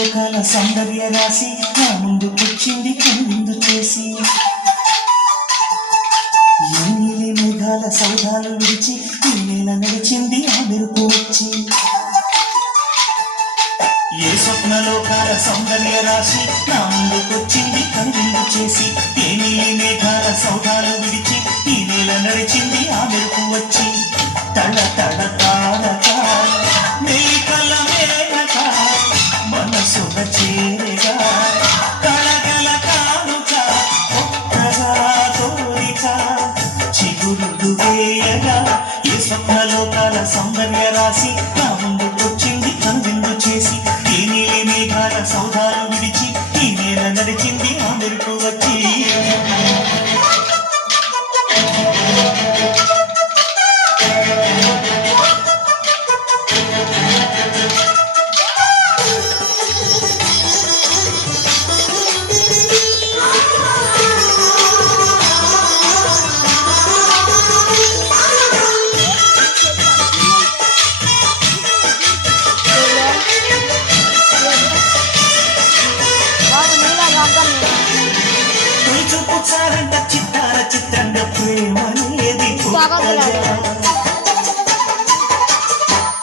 లోకాల సౌందర్య రాశి నా ముందుకొచ్చింది కనువిందు చేసి ఏ నీలి మేఘాల సౌధాలు విడిచి ఈ నేల నడిచింది ఆ మెరుపు వచ్చి ఏ స్వప్న లోకాల సౌందర్య రాశి నా ముందుకొచ్చింది కనువిందు చేసి ఏ నీలి మేఘాల సౌధాలు విడిచి ఈ నేల నడిచింది ఆ మెరుపు వచ్చి తడ తడ తారక మేకల మేనక మనసున చేరగా కళగల కానుక ఒక్కగా కోరిక చిగురులు వేయగా ఈ స్వప్నలోకాల సౌందర్య రాశి నా ముందుకొచ్చింది కనువిందు చేసి ఈ నీలి మేఘాల సౌధాలు విడిచి ఈ నేల నడిచింది ఆ మెరుపు వచ్చి చూపుచారంట చిత్తార చిత్రంగ ప్రేమనేది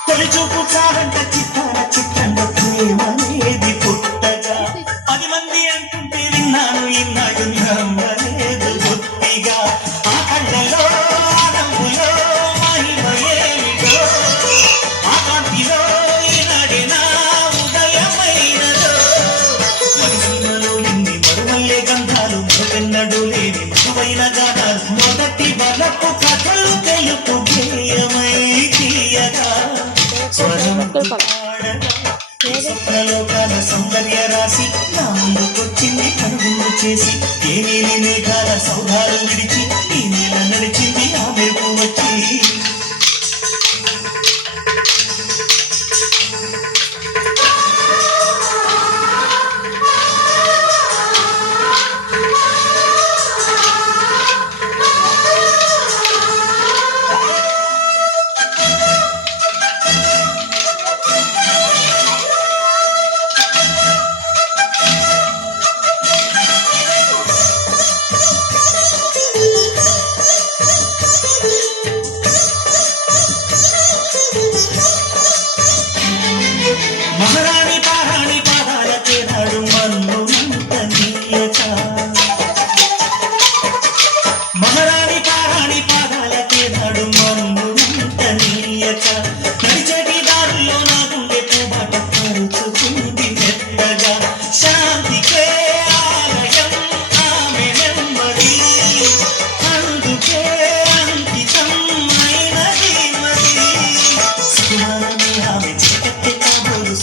తొలి చూపుచారంట చిత్తార చిత్రంగ ప్రేమనేది పుట్టగా 10 మంది అంటుంటే విన్నాను ఇన్నాడు నమ్మలేదు బొత్తిగా ఆ కళ్ళలో ఆనంబులో మహిమ ఏమిటో ఆ కాంతిలో ఈనాడే నా ఉదయమైనదో మనసులో ఇన్ని మరుమల్లే గంధాలు ఎన్నడూ లేని మృదువైన గానాలు మొదటి వలపు కథలు తెలుపు గేయమై తీయగా స్వరం పాడగా స్వప్నలోకాల సౌందర్య రాశి నా ముందుకొచ్చింది కనువిందు చేసి ఏ నీలి మేఘాల సౌధాలు విడిచి ఈ నేల నడిచింది ఆ మెరుపు వచ్చి మహారాణి పారాణి పాదాలకే నాడు మన్ను నీయక మహారాణి పారాణి పాదాలకే నాడు మన్ను నీయక నడిచేటి దారుల్లో నా గుండె పూబాట పరుచుకుంది మెత్తగా శాంతికే ఆలయం ఆమె నెమ్మది అందుకే అంకితం అయినది మది సునామీ ఆమె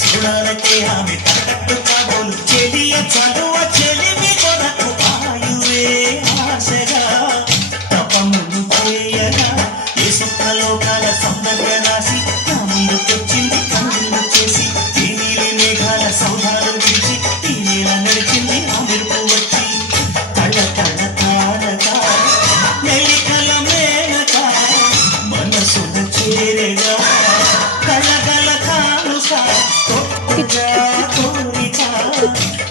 సునాలకే ఆమె తరగట్టు కాబోలు చెలియ చదువ చెలిమి కొరకు ఆయువే ఆశగా తపమును చేయగా ఏ స్వప్నలోకాల సౌందర్య రాశి నా ముందుకొచ్చింది కనువిందు చేసి ఈ నీలి మేఘాల సౌధాలు విడిచి ఈ నేల నడిచింది ఆ మెరుపు వచ్చి తడ తడ తారక మెలికల మేనక మనసున చేరగా కళగల కానుక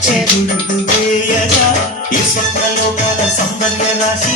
చెరుడు వేయగా ఈ స్వప్నలోకాల సౌందర్య రాశి